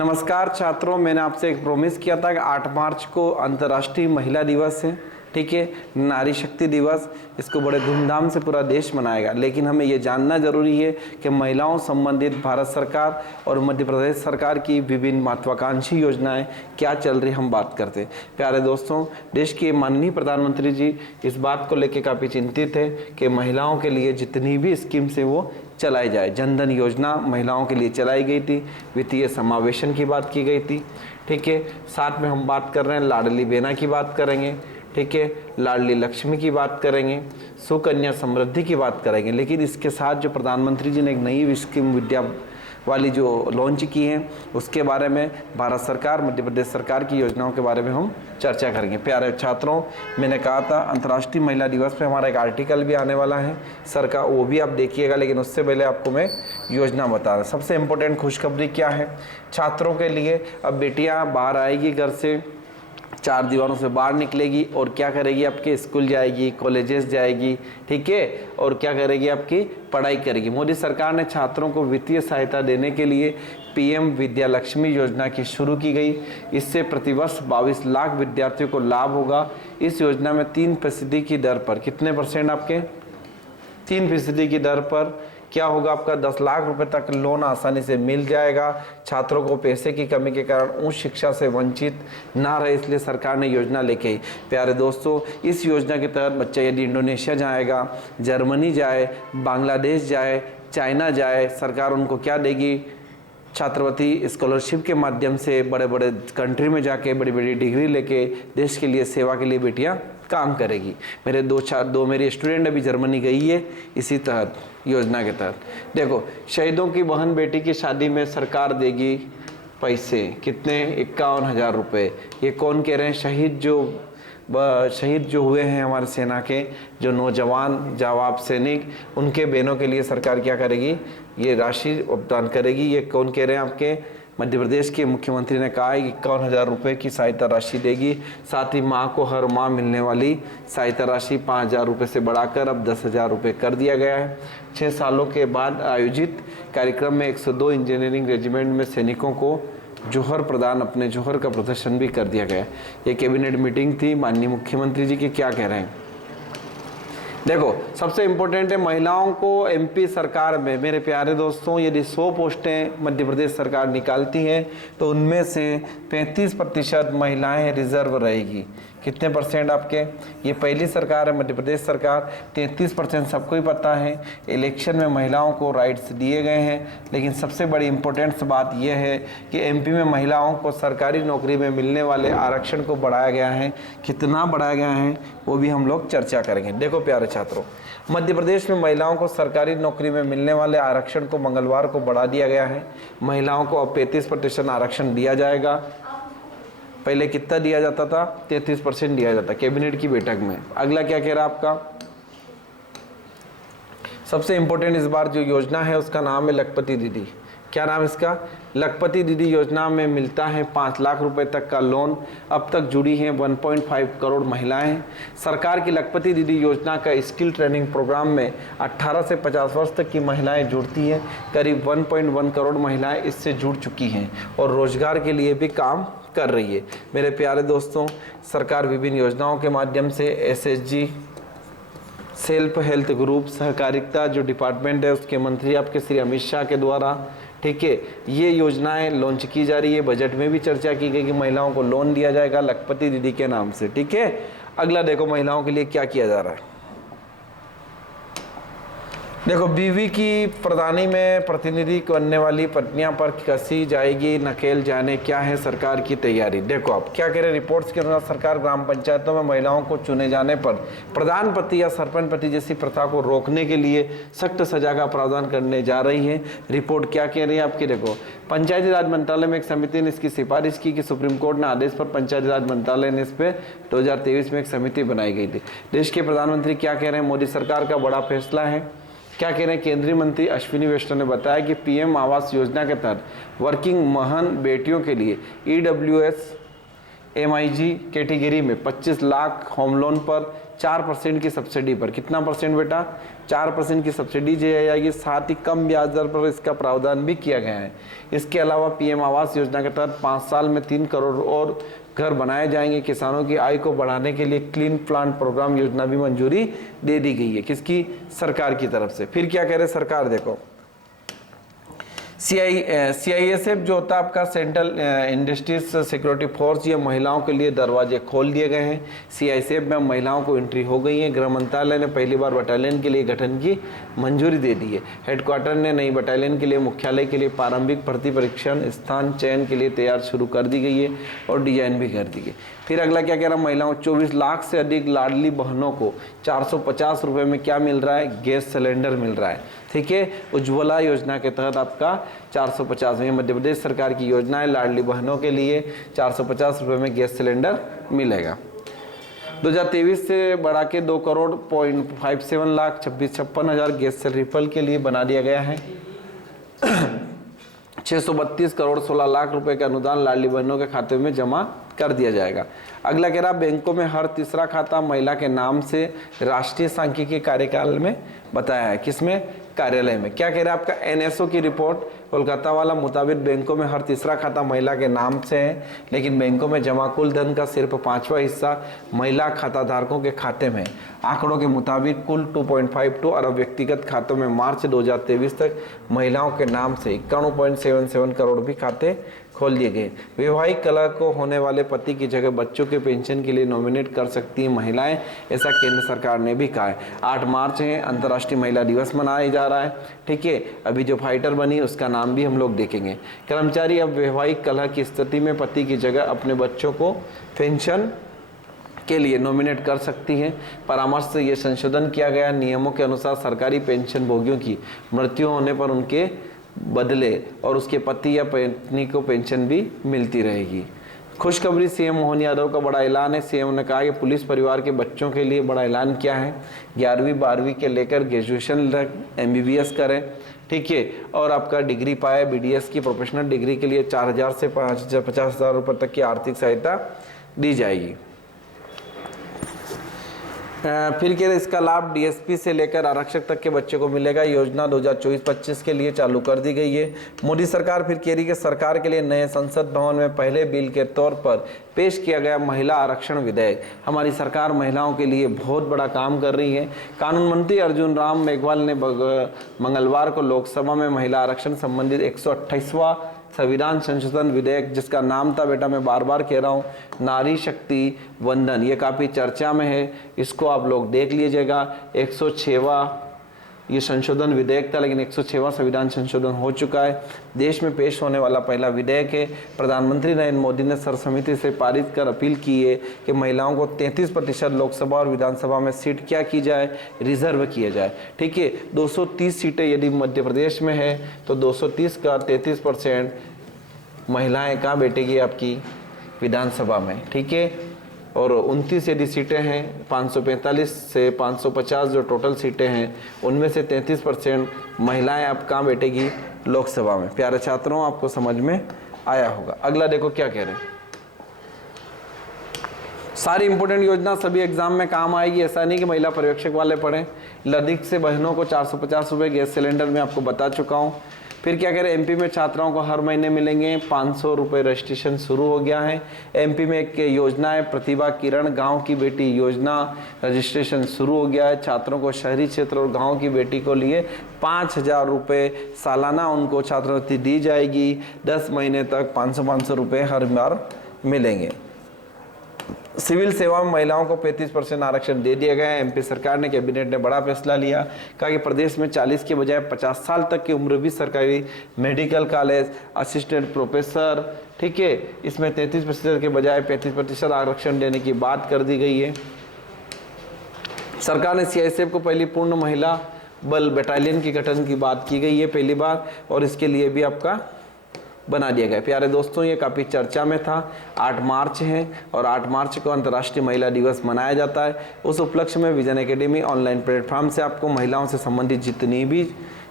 नमस्कार छात्रों, मैंने आपसे एक प्रॉमिस किया था कि 8 मार्च को अंतर्राष्ट्रीय महिला दिवस है। ठीक है, नारी शक्ति दिवस, इसको बड़े धूमधाम से पूरा देश मनाएगा। लेकिन हमें ये जानना जरूरी है कि महिलाओं संबंधित भारत सरकार और मध्य प्रदेश सरकार की विभिन्न महत्वाकांक्षी योजनाएं क्या चल रही, हम बात करते हैं। प्यारे दोस्तों, देश के माननीय प्रधानमंत्री जी इस बात को लेकर काफ़ी चिंतित है कि महिलाओं के लिए जितनी भी स्कीम्स है वो चलाई जाए। जनधन योजना महिलाओं के लिए चलाई गई थी, वित्तीय समावेशन की बात की गई थी। ठीक है, साथ में हम बात कर रहे हैं लाडली बहना की बात करेंगे। ठीक है, लाडली लक्ष्मी की बात करेंगे, सुकन्या समृद्धि की बात करेंगे। लेकिन इसके साथ जो प्रधानमंत्री जी ने एक नई स्कीम विद्या वाली जो लॉन्च की है, उसके बारे में भारत सरकार मध्य प्रदेश सरकार की योजनाओं के बारे में हम चर्चा करेंगे। प्यारे छात्रों, मैंने कहा था अंतर्राष्ट्रीय महिला दिवस पे हमारा एक आर्टिकल भी आने वाला है सर का, वो भी आप देखिएगा। लेकिन उससे पहले आपको मैं योजना बता रहा। सबसे इम्पोर्टेंट खुशखबरी क्या है छात्रों के लिए? अब बेटियाँ बाहर आएगी, घर से 4 दीवारों से बाहर निकलेगी और क्या करेगी? आपके स्कूल जाएगी, कॉलेजेस जाएगी। ठीक है, और क्या करेगी? आपकी पढ़ाई करेगी। मोदी सरकार ने छात्रों को वित्तीय सहायता देने के लिए पीएम विद्या लक्ष्मी योजना की शुरू की गई। इससे प्रतिवर्ष 22 लाख विद्यार्थियों को लाभ होगा। इस योजना में 3% की दर पर, कितने परसेंट आपके? 3% की दर पर क्या होगा? आपका 10 लाख रुपए तक लोन आसानी से मिल जाएगा। छात्रों को पैसे की कमी के कारण उच्च शिक्षा से वंचित ना रहे, इसलिए सरकार ने योजना लेके आई। प्यारे दोस्तों, इस योजना के तहत बच्चा यदि इंडोनेशिया जाएगा, जर्मनी जाए, बांग्लादेश जाए, चाइना जाए, सरकार उनको क्या देगी? छात्रवृत्ति स्कॉलरशिप के माध्यम से बड़े बड़े कंट्री में जाके बड़ी बड़ी डिग्री लेके देश के लिए, सेवा के लिए बेटियां काम करेगी। मेरे दो मेरी स्टूडेंट अभी जर्मनी गई है इसी तहत, योजना के तहत। देखो, शहीदों की बहन बेटी की शादी में सरकार देगी पैसे, कितने? 51,000 रुपये। ये कौन कह रहे हैं? शहीद जो हुए हैं हमारे सेना के जो नौजवान जावाब सैनिक, उनके बहनों के लिए सरकार क्या करेगी? ये राशि उपदान करेगी। ये कौन कह रहे हैं? आपके मध्य प्रदेश के मुख्यमंत्री ने कहा है कि 51,000 रुपये की सहायता राशि देगी। साथ ही माँ को हर माह मिलने वाली सहायता राशि 5,000 रुपये से बढ़ाकर अब 10,000 रुपये कर दिया गया है। 6 सालों के बाद आयोजित कार्यक्रम में 102 इंजीनियरिंग रेजिमेंट में सैनिकों को जोहर प्रदान, अपने जोहर का प्रदर्शन भी कर दिया गया। ये कैबिनेट मीटिंग थी माननीय मुख्यमंत्री जी की, क्या कह रहे हैं? देखो, सबसे इम्पोर्टेंट है महिलाओं को एमपी सरकार में, मेरे प्यारे दोस्तों, यदि 100 पोस्टें मध्य प्रदेश सरकार निकालती है तो उनमें से 35% महिलाएं रिजर्व रहेगी। कितने परसेंट आपके? ये पहली सरकार है मध्य प्रदेश सरकार। 33% सबको ही पता है। इलेक्शन में महिलाओं को राइट्स दिए गए हैं। लेकिन सबसे बड़ी इम्पोर्टेंट बात यह है कि एमपी में महिलाओं को सरकारी नौकरी में मिलने वाले आरक्षण को बढ़ाया गया है। कितना बढ़ाया गया है वो भी हम लोग चर्चा करेंगे। देखो प्यारे छात्रों, मध्य प्रदेश में महिलाओं को सरकारी नौकरी में मिलने वाले आरक्षण को मंगलवार को बढ़ा दिया गया है। महिलाओं को अब 35% आरक्षण दिया जाएगा। पहले कितना दिया जाता था? 33% दिया जाता कैबिनेट की बैठक में। अगला क्या कह रहा है आपका? सबसे इंपॉर्टेंट इस बार जो योजना है उसका नाम है लखपति दीदी। क्या नाम है इसका? लखपति दीदी योजना में मिलता है 5 लाख रुपए तक का लोन। अब तक जुड़ी हैं 1.5 करोड़ महिलाएं। सरकार की लखपति दीदी योजना का स्किल ट्रेनिंग प्रोग्राम में 18 से 50 वर्ष तक की महिलाएं जुड़ती हैं। करीब 1.1 करोड़ महिलाएं इससे जुड़ चुकी हैं और रोजगार के लिए भी काम कर रही है। मेरे प्यारे दोस्तों, सरकार विभिन्न योजनाओं के माध्यम से एसएचजी, सेल्फ हेल्थ ग्रुप, सहकारिता जो डिपार्टमेंट है उसके मंत्री आपके श्री अमित शाह के द्वारा, ठीक है, ये योजनाएं लॉन्च की जा रही है। बजट में भी चर्चा की गई कि महिलाओं को लोन दिया जाएगा लखपति दीदी के नाम से। ठीक है, अगला देखो महिलाओं के लिए क्या किया जा रहा है। देखो, बीवी की प्रधानी में प्रतिनिधि बनने वाली पत्नियां पर कसी जाएगी नकेल, जाने क्या है सरकार की तैयारी। देखो आप क्या कह रहे हैं, रिपोर्ट्स के अनुसार सरकार ग्राम पंचायतों में महिलाओं को चुने जाने पर प्रधान पति या सरपंच पति जैसी प्रथा को रोकने के लिए सख्त सजा का प्रावधान करने जा रही है। रिपोर्ट क्या कह रही है आपकी? देखो, पंचायती राज मंत्रालय में एक समिति ने इसकी सिफारिश की कि सुप्रीम कोर्ट ने आदेश पर पंचायती राज मंत्रालय ने इस पर 2023 में एक समिति बनाई गई थी। देश के प्रधानमंत्री क्या कह रहे हैं? मोदी सरकार का बड़ा फैसला है। क्या कह रहे हैं? केंद्रीय मंत्री अश्विनी वैष्णव ने बताया कि पीएम आवास योजना के तहत वर्किंग वुमन बेटियों के लिए ईडब्ल्यूएस MIG कैटेगरी में 25 लाख होम लोन पर 4% की सब्सिडी पर। कितना परसेंट बेटा? 4% की सब्सिडी दी जाएगी। साथ ही कम ब्याज दर पर इसका प्रावधान भी किया गया है। इसके अलावा पीएम आवास योजना के तहत 5 साल में 3 करोड़ और घर बनाए जाएंगे। किसानों की आय को बढ़ाने के लिए क्लीन प्लांट प्रोग्राम योजना भी मंजूरी दे दी गई है। किसकी? सरकार की तरफ से। फिर क्या कह रहे सरकार, देखो CISF जो होता है आपका सेंट्रल इंडस्ट्रीज सिक्योरिटी फोर्स, ये महिलाओं के लिए दरवाजे खोल दिए गए हैं। CISF में महिलाओं को एंट्री हो गई है। गृह मंत्रालय ने पहली बार बटालियन के लिए गठन की मंजूरी दे दी है। हेडक्वार्टर ने नई बटालियन के लिए मुख्यालय के लिए प्रारंभिक भर्ती परीक्षण स्थान चयन के लिए तैयार शुरू कर दी गई है और डिजाइन भी कर दी गई। फिर अगला क्या कह रहा है, महिलाओं 24 लाख से अधिक लाडली बहनों को 450 रुपये में क्या मिल रहा है? गैस सिलेंडर मिल रहा है। ठीक है, उज्ज्वला योजना के तहत आपका 450 में, मध्य प्रदेश सरकार की योजना है, लाडली बहनों के लिए 450 रुपये में गैस सिलेंडर मिलेगा। 2023 से बढ़ा के 2,57 लाख 56 हज़ार गैस रिफिल के लिए बना दिया गया है। 632 करोड़ 16 लाख रुपए का अनुदान लाडली बहनों के खाते में जमा कर दिया जाएगा। अगला कह रहा, बैंकों में हर तीसरा खाता महिला के नाम से राष्ट्रीय सांख्यिकी कार्यकाल में बताया है। किसमें? कार्यालय में। क्या कह रहा है आपका NSO की रिपोर्ट कोलकाता वाला मुताबिक बैंकों में हर तीसरा खाता महिला के नाम से है, लेकिन बैंकों में जमा कुल धन का सिर्फ 5वां हिस्सा महिला खाता धारकों के खाते में। आंकड़ों के मुताबिक कुल 2.52 अरब व्यक्तिगत खातों में मार्च 2023 तक महिलाओं के नाम से 91.77 करोड़ भी खाते खोल दिए गए। वैवाहिक कलह को होने वाले पति की जगह बच्चों के पेंशन के लिए नॉमिनेट कर सकती हैं महिलाएं, ऐसा केंद्र सरकार ने भी कहा है। 8 मार्च है, अंतर्राष्ट्रीय महिला दिवस मनाया जा रहा है। ठीक है, अभी जो फाइटर बनी उसका नाम भी हम लोग देखेंगे। कर्मचारी अब वैवाहिक कलह की स्थिति में पति की जगह अपने बच्चों को पेंशन के लिए नॉमिनेट कर सकती है। परामर्श से ये संशोधन किया गया। नियमों के अनुसार सरकारी पेंशन भोगियों की मृत्यु होने पर उनके बदले और उसके पति या पत्नी को पेंशन भी मिलती रहेगी। खुशखबरी, सीएम मोहन यादव का बड़ा ऐलान है। सीएम ने कहा कि पुलिस परिवार के बच्चों के लिए बड़ा ऐलान किया है। 11वीं 12वीं के लेकर ग्रेजुएशन तक MBBS करें। ठीक है, और आपका डिग्री पाए BDS की प्रोफेशनल डिग्री के लिए 4,000 से 50,000 रुपये तक की आर्थिक सहायता दी जाएगी। फिर क्या इसका लाभ DSP से लेकर आरक्षक तक के बच्चे को मिलेगा। योजना 2024-25 के लिए चालू कर दी गई है। मोदी सरकार फिर कह रही है कि सरकार के लिए नए संसद भवन में पहले बिल के तौर पर पेश किया गया महिला आरक्षण विधेयक। हमारी सरकार महिलाओं के लिए बहुत बड़ा काम कर रही है। कानून मंत्री अर्जुन राम मेघवाल ने मंगलवार को लोकसभा में महिला आरक्षण संबंधित 128वां संविधान संशोधन विधेयक, जिसका नाम था बेटा, मैं बार बार कह रहा हूँ, नारी शक्ति वंदन, ये काफ़ी चर्चा में है, इसको आप लोग देख लीजिएगा। 106वां ये संशोधन विधेयक था, लेकिन 106वां संविधान संशोधन हो चुका है। देश में पेश होने वाला पहला विधेयक है। प्रधानमंत्री नरेंद्र मोदी ने सर्वसम्मति से पारित कर अपील की है कि महिलाओं को 33% लोकसभा और विधानसभा में सीट क्या की जाए, रिजर्व किया जाए। ठीक है, 230 सीटें यदि मध्य प्रदेश में है तो 230 का 33% महिलाएं कहाँ बैठेगी आपकी विधानसभा में। ठीक है, और 29 यदि सीटें हैं, 545 से 550 जो टोटल सीटें हैं, उनमें से 33% महिलाएं आप कहाँ बैठेगी लोकसभा में। प्यारे छात्रों, आपको समझ में आया होगा। अगला देखो क्या कह रहे हैं। सारी इंपॉर्टेंट योजना सभी एग्जाम में काम आएगी, ऐसा नहीं कि महिला पर्यवेक्षक वाले पढ़ें। लदिक से बहनों को 450 रुपये गैस सिलेंडर में आपको बता चुका हूँ। फिर क्या कह रहे हैं, MP में छात्राओं को हर महीने मिलेंगे 500 रुपये। रजिस्ट्रेशन शुरू हो गया है। MP में एक योजना है प्रतिभा किरण गांव की बेटी योजना, रजिस्ट्रेशन शुरू हो गया है। छात्रों को शहरी क्षेत्र और गांव की बेटी को लिए 5,000 रुपये सालाना उनको छात्रवृत्ति दी जाएगी। 10 महीने तक 500-500 रुपये हर बार मिलेंगे। सिविल सेवा में महिलाओं को 35% आरक्षण दे दिया गया है। MP सरकार ने, कैबिनेट ने बड़ा फैसला लिया, कहा कि प्रदेश में 40 के बजाय 50 साल तक की उम्र भी सरकारी मेडिकल कॉलेज, असिस्टेंट प्रोफेसर, ठीक है, इसमें 33% के बजाय 35% आरक्षण देने की बात कर दी गई है। सरकार ने CISF को पहली पूर्ण महिला बल बटालियन की गठन की बात की गई है पहली बार, और इसके लिए भी आपका बना दिया गया। प्यारे दोस्तों, ये काफ़ी चर्चा में था। 8 मार्च है और 8 मार्च को अंतर्राष्ट्रीय महिला दिवस मनाया जाता है। उस उपलक्ष्य में विजन एकेडमी ऑनलाइन प्लेटफॉर्म से आपको महिलाओं से संबंधित जितनी भी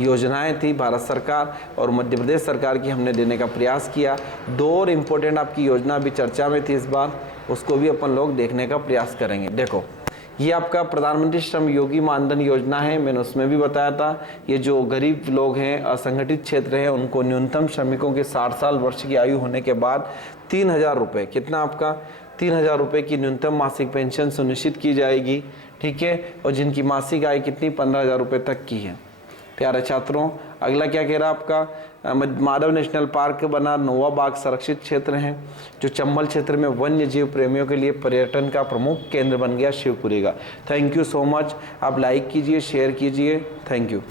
योजनाएं थी भारत सरकार और मध्य प्रदेश सरकार की, हमने देने का प्रयास किया। 2 और इम्पोर्टेंट आपकी योजना भी चर्चा में थी इस बार, उसको भी अपन लोग देखने का प्रयास करेंगे। देखो, ये आपका प्रधानमंत्री श्रम योगी मानधन योजना है, मैंने उसमें भी बताया था। ये जो गरीब लोग हैं, असंगठित क्षेत्र हैं, उनको न्यूनतम श्रमिकों के 60 साल वर्ष की आयु होने के बाद 3,000 रुपये, कितना आपका 3,000 रुपये की न्यूनतम मासिक पेंशन सुनिश्चित की जाएगी, ठीक है। और जिनकी मासिक आय कितनी 15,000 रुपये तक की है। प्यारे छात्रों, अगला क्या कह रहा है आपका, माधव नेशनल पार्क बना, नोवा बाग संरक्षित क्षेत्र है जो चंबल क्षेत्र में वन्य जीव प्रेमियों के लिए पर्यटन का प्रमुख केंद्र बन गया शिवपुरी का। Thank you so much. आप लाइक कीजिए, शेयर कीजिए। Thank you.